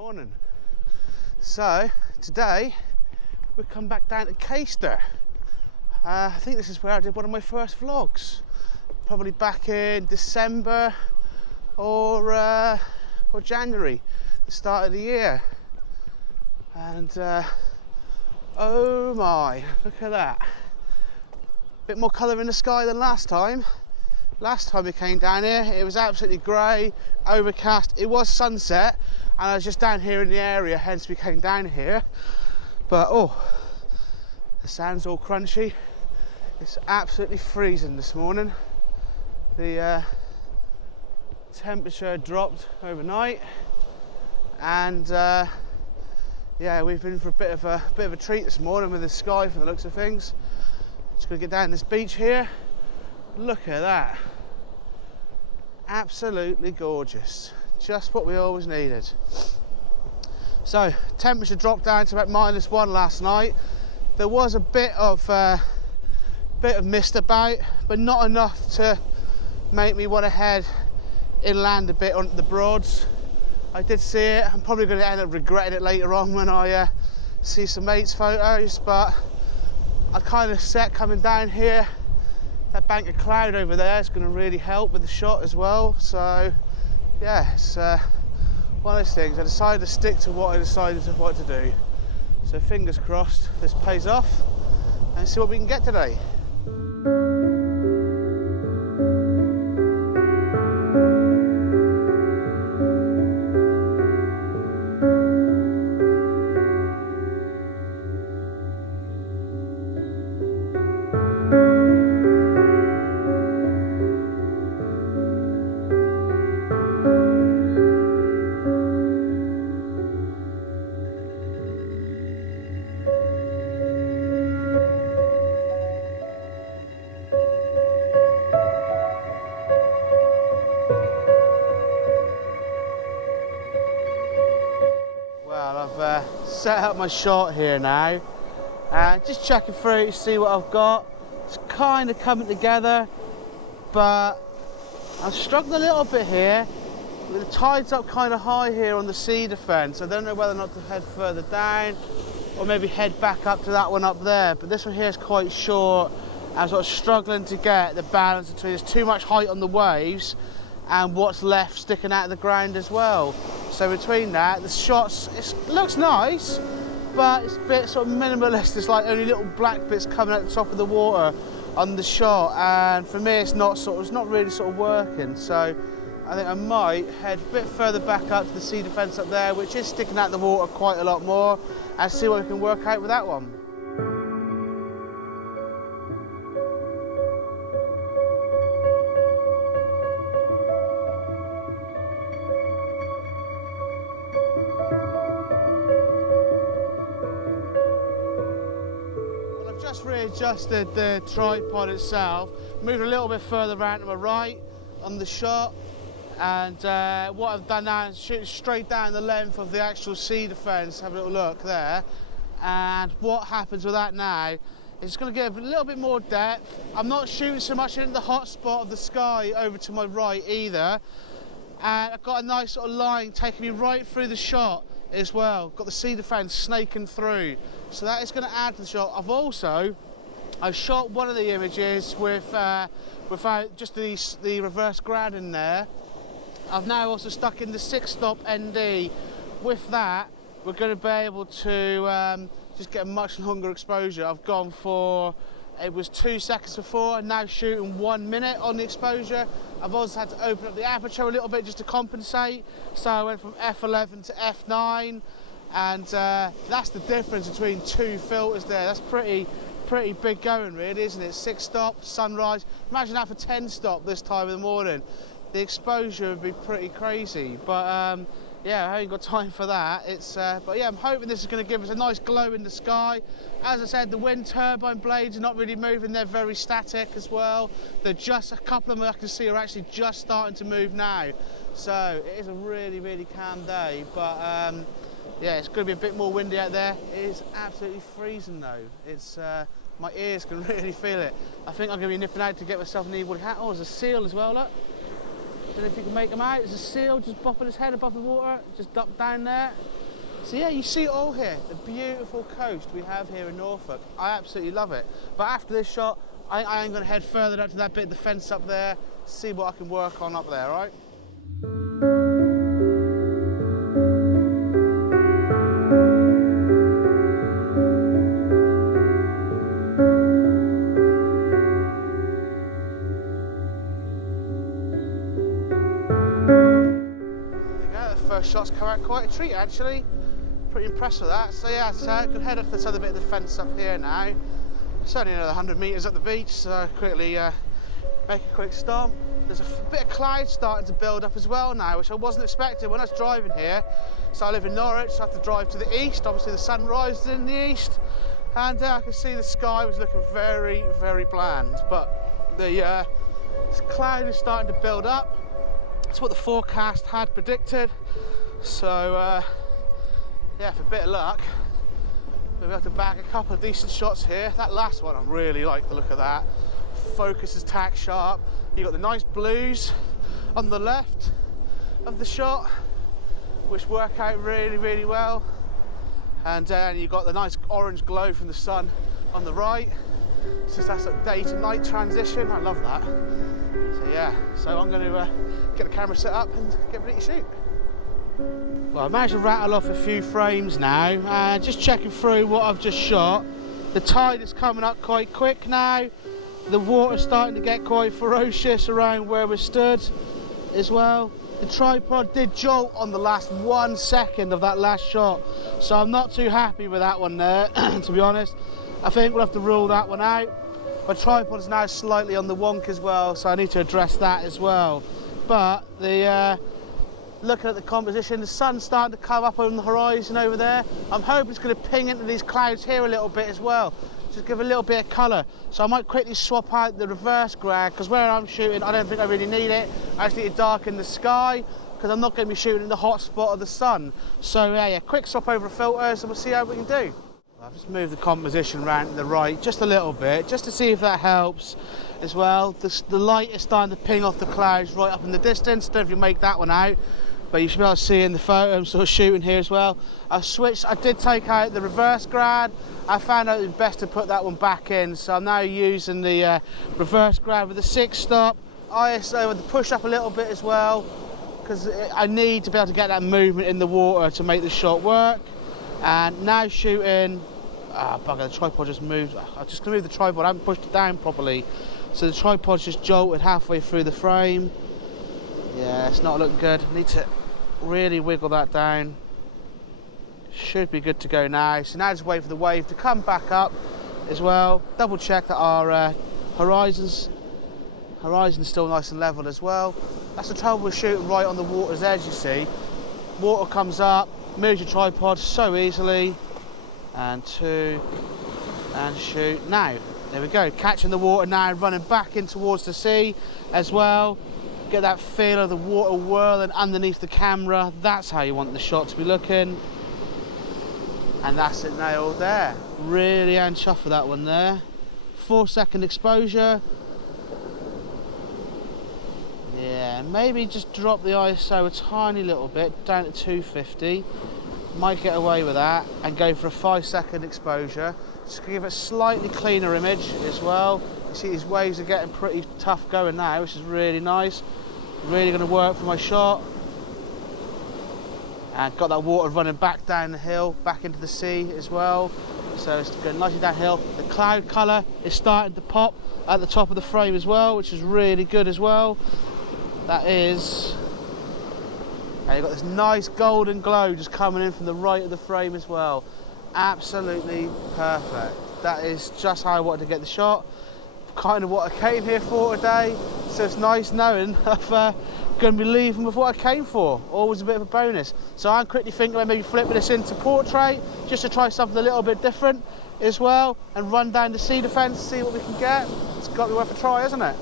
Morning. So today we've come back down to Caister. I think this is where I did one of my first vlogs, probably back in December or January, the start of the year. And oh my, look at that. Bit more colour in the sky than last time. Last time we came down here, it was absolutely grey, overcast. It was sunset, and I was just down here in the area, hence we came down here. But oh, the sand's all crunchy. It's absolutely freezing this morning. The temperature dropped overnight, and yeah, we've been for a bit of a treat this morning with the sky, from the looks of things. Just gonna get down this beach here. Look at that. Absolutely gorgeous. Just what we always needed. So, temperature dropped down to about -1 last night. There was a bit of mist about, but not enough to make me want to head inland a bit onto the Broads. I did see it. I'm probably going to end up regretting it later on when I see some mates' photos, but I kind of set coming down here. That bank of cloud over there is going to really help with the shot as well. So yeah, it's one of those things. I decided to stick to what I decided what to do. So fingers crossed this pays off, and see what we can get today. Set up my shot here now, and just checking through to see what I've got. It's kind of coming together, but I'm struggling a little bit here. The tide's up kind of high here on the sea defence. I don't know whether or not to head further down or maybe head back up to that one up there, but this one here is quite short. I'm sort of struggling to get the balance between there's too much height on the waves and what's left sticking out of the ground as well. So between that, the shots, it looks nice, but it's a bit sort of minimalist. It's like only little black bits coming out the top of the water on the shot, and for me it's not really sort of working. So I think I might head a bit further back up to the sea defence up there, which is sticking out the water quite a lot more, and see what we can work out with that one. Just readjusted the tripod itself, moved a little bit further around to my right on the shot, and what I've done now is shoot straight down the length of the actual sea defence. Have a little look there, and what happens with that now is it's going to get a little bit more depth. I'm not shooting so much into the hot spot of the sky over to my right either, and I've got a nice sort of line taking me right through the shot as well. Got the sea defence snaking through, so that is going to add to the shot. I shot one of the images without just the reverse grad in there. I've now also stuck in the 6-stop ND. With that, we're going to be able to just get a much longer exposure. I've gone for, it was 2 seconds before, and now shooting 1 minute on the exposure. I've also had to open up the aperture a little bit just to compensate. So I went from f11 to f9, and that's the difference between 2 filters there. That's pretty big going, really, isn't it? 6-stop, sunrise. Imagine that for 10-stop this time of the morning. The exposure would be pretty crazy, but yeah, I haven't got time for that. But yeah, I'm hoping this is going to give us a nice glow in the sky. As I said, the wind turbine blades are not really moving, they're very static as well. They're just, a couple of them I can see are actually just starting to move now. So it is a really, really calm day, but yeah, it's going to be a bit more windy out there. It is absolutely freezing though. It's my ears can really feel it. I think I'm going to be nipping out to get myself an e-wood hat. Oh, there's a seal as well, look. Don't know if you can make them out. There's a seal just bopping his head above the water, just ducked down there. So yeah, you see it all here, the beautiful coast we have here in Norfolk. I absolutely love it. But after this shot, I am going to head further up to that bit of the fence up there, see what I can work on up there, all right? First shot's come out quite a treat actually. Pretty impressed with that. So yeah, so I can head up to this other bit of the fence up here now. It's only another 100 metres up the beach, so quickly make a quick stop. There's a bit of cloud starting to build up as well now, which I wasn't expecting when I was driving here. So I live in Norwich, so I have to drive to the east. Obviously the sun rises in the east, and I can see the sky was looking very, very bland. But the this cloud is starting to build up. That's what the forecast had predicted. So yeah, for a bit of luck, we'll be able to bag a couple of decent shots here. That last one, I really like the look of that. Focus is tack sharp. You've got the nice blues on the left of the shot, which work out really, really well. And then you've got the nice orange glow from the sun on the right. It's just that sort of day to night transition. I love that. So yeah, so I'm going to get the camera set up and get ready to shoot. Well, I've managed to rattle off a few frames now, just checking through what I've just shot. The tide is coming up quite quick now. The water's starting to get quite ferocious around where we stood as well. The tripod did jolt on the last 1 second of that last shot, so I'm not too happy with that one there, to be honest. I think we'll have to rule that one out. My tripod is now slightly on the wonk as well, so I need to address that as well. But the looking at the composition, the sun's starting to come up on the horizon over there. I'm hoping it's going to ping into these clouds here a little bit as well, just give a little bit of colour. So I might quickly swap out the reverse grad, because where I'm shooting, I don't think I really need it. I just need to darken the sky, because I'm not going to be shooting in the hot spot of the sun. So yeah, quick swap over the filters and we'll see how we can do. I've just moved the composition around to the right just a little bit, just to see if that helps as well. The light is starting to ping off the clouds right up in the distance. Don't know if you make that one out, but you should be able to see in the photo I'm sort of shooting here as well. I did take out the reverse grad. I found out it was best to put that one back in, so I'm now using the reverse grad with the 6-stop. ISO with the push up a little bit as well, because I need to be able to get that movement in the water to make the shot work. And now shooting, bugger, the tripod just moved. I'm just going to move the tripod, I haven't pushed it down properly. So the tripod's just jolted halfway through the frame. Yeah, it's not looking good. I need to really wiggle that down. Should be good to go now. So now just wait for the wave to come back up as well. Double check that our horizon's still nice and level as well. That's the trouble with shooting right on the water's edge, you see. Water comes up, moves your tripod so easily. And 2, and shoot. Now, there we go. Catching the water now, running back in towards the sea as well. Get that feel of the water whirling underneath the camera. That's how you want the shot to be looking. And that's it nailed there. Really am chuffed with that one there. 4-second exposure. Yeah, maybe just drop the ISO a tiny little bit, down to 250. Might get away with that, and go for a 5-second exposure. Just give it a slightly cleaner image as well. You see these waves are getting pretty tough going now, which is really nice. Really going to work for my shot. And got that water running back down the hill, back into the sea as well. So it's going nicely downhill. The cloud colour is starting to pop at the top of the frame as well, which is really good as well. That is. And you've got this nice golden glow just coming in from the right of the frame as well. Absolutely perfect. That is just how I wanted to get the shot. Kind of what I came here for today. So it's nice knowing I'm going to be leaving with what I came for. Always a bit of a bonus. So I'm quickly thinking about maybe flipping this into portrait, just to try something a little bit different as well, and run down the sea defence, see what we can get. It's got to be worth a try, isn't it?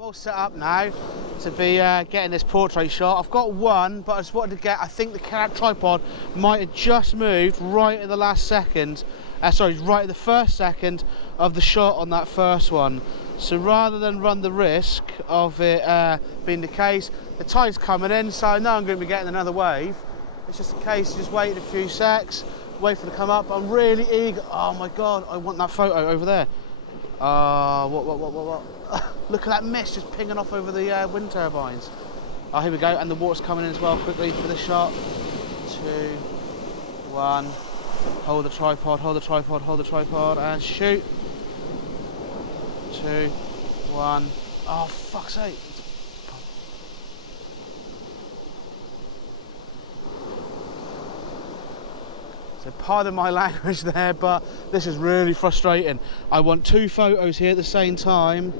All set up now. to be getting this portrait shot. I've got one, but I just wanted to get, I think the tripod might have just moved right at the last second, sorry, right at the first second of the shot on that first one. So rather than run the risk of it being the case, the tide's coming in, so I know I'm going to be getting another wave. It's just a case of just waiting a few secs, wait for it to come up. I'm really eager. Oh my God, I want that photo over there. What? Look at that mist just pinging off over the wind turbines. Oh, here we go, and the water's coming in as well quickly for the shot. 2, 1. Hold the tripod, hold the tripod, hold the tripod, and shoot. 2, 1. Oh, fuck's sake. So pardon my language there, but this is really frustrating. I want 2 photos here at the same time.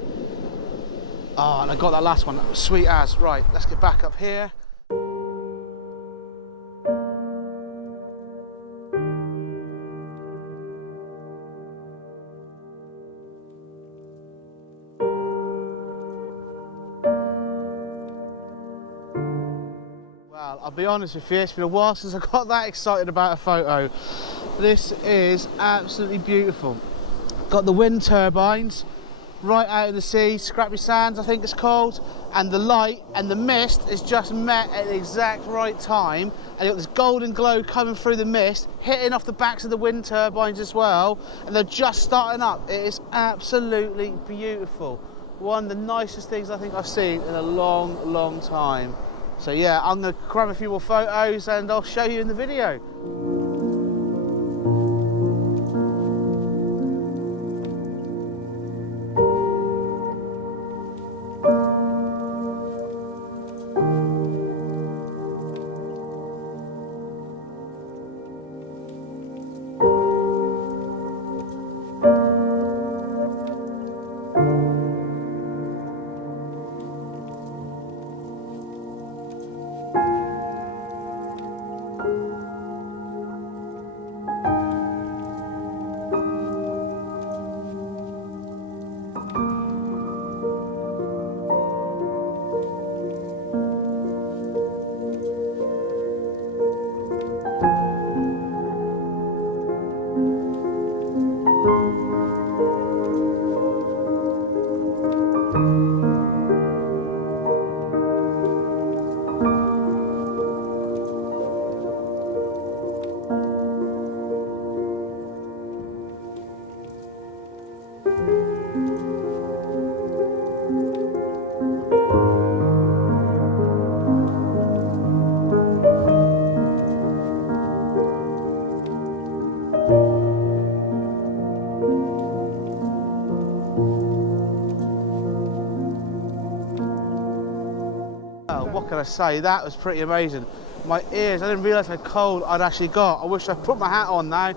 Oh, and I got that last one, sweet as. Right, let's get back up here. Well, I'll be honest with you, it's been a while since I got that excited about a photo. This is absolutely beautiful. Got the wind turbines right out in the sea, Scrappy Sands I think it's called, and the light and the mist is just met at the exact right time, and you've got this golden glow coming through the mist, hitting off the backs of the wind turbines as well, and they're just starting up. It is absolutely beautiful. One of the nicest things I think I've seen in a long time. So yeah, I'm going to grab a few more photos and I'll show you in the video. What can I say? That was pretty amazing. My ears, I didn't realise how cold I'd actually got. I wish I'd put my hat on now,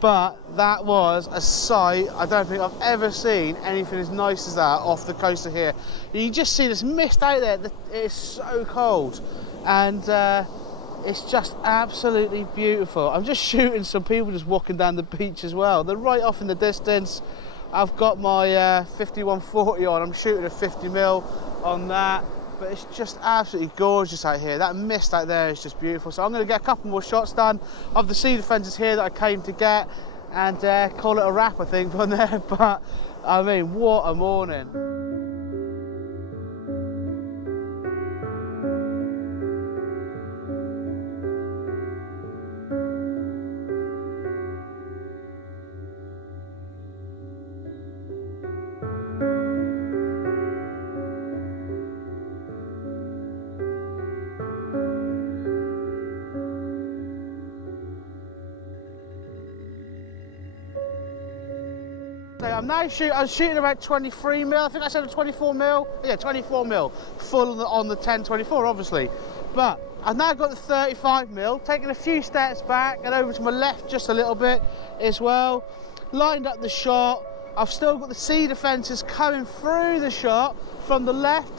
but that was a sight. I don't think I've ever seen anything as nice as that off the coast of here. You just see this mist out there. It is so cold, and it's just absolutely beautiful. I'm just shooting some people just walking down the beach as well. They're right off in the distance. I've got my 5140 on. I'm shooting a 50mm on that. But it's just absolutely gorgeous out here. That mist out there is just beautiful. So I'm going to get a couple more shots done of the sea defences here that I came to get, and call it a wrap, I think, from there. But I mean, what a morning. I was shooting about 23mm, I think I said a 24mm, yeah, 24mm, full on the 10-24 obviously. But I've now got the 35mm, taking a few steps back and over to my left just a little bit as well. Lined up the shot. I've still got the sea defences coming through the shot from the left,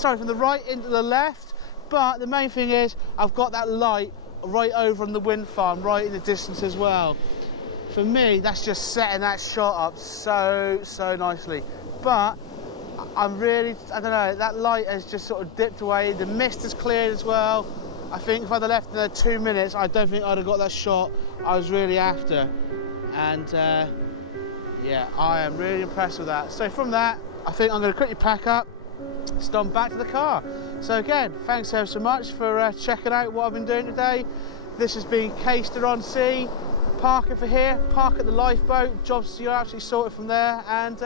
from the right into the left. But the main thing is I've got that light right over on the wind farm, right in the distance as well. For me, that's just setting that shot up so nicely. But I'm really, I don't know, that light has just sort of dipped away. The mist has cleared as well. I think if I'd have left another 2 minutes, I don't think I'd have got that shot I was really after. And yeah, I am really impressed with that. So from that, I think I'm going to quickly pack up, stomp back to the car. So again, thanks ever so much for checking out what I've been doing today. This has been Caister-On-Sea, parking for here, park at the lifeboat, jobs you're absolutely sorted from there, and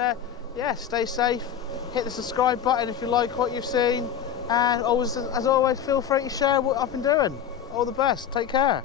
yeah, stay safe, hit the subscribe button if you like what you've seen, and always, as always, feel free to share what I've been doing. All the best, take care.